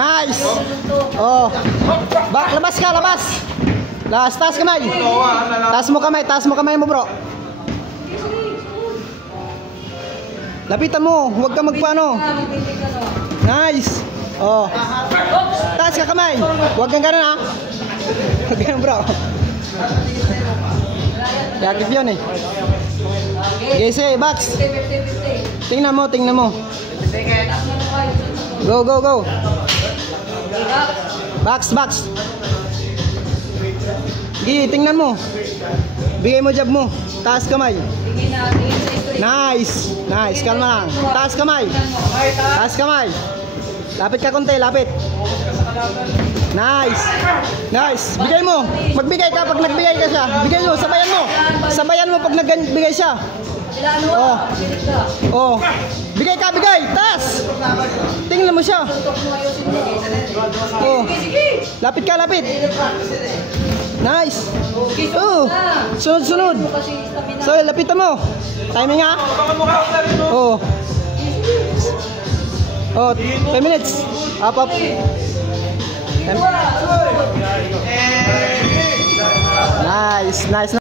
Nice. Oh. Labas ka, labas. Taas kamay. Taas mo kamay mo, bro. Lapitan mo, huwag ka magpaano. Nice. Oh. Taas ka kamay. Huwag kang gano'n, ha. Huwag ganun, bro. Reactive yun, eh. Gese, box. Tingnan mo. Go. Box. Tingnan mo. Bigay mo jab mo. Taas kamay. Nice. Kalma lang. Taas kamay. Lapit ka konti, lapit. Nice. Bigay mo. Magbigay ka pag nagbigay ka siya. Bigay mo, sabayan mo pag nagbigay siya. Oh. Bigay. Taas. Tingnan mo siya. Oh. Lapit. Nice. Oh. Sunod. So, lapitan mo. Timing, ha. Oh. 10 minutes. Up. Nice.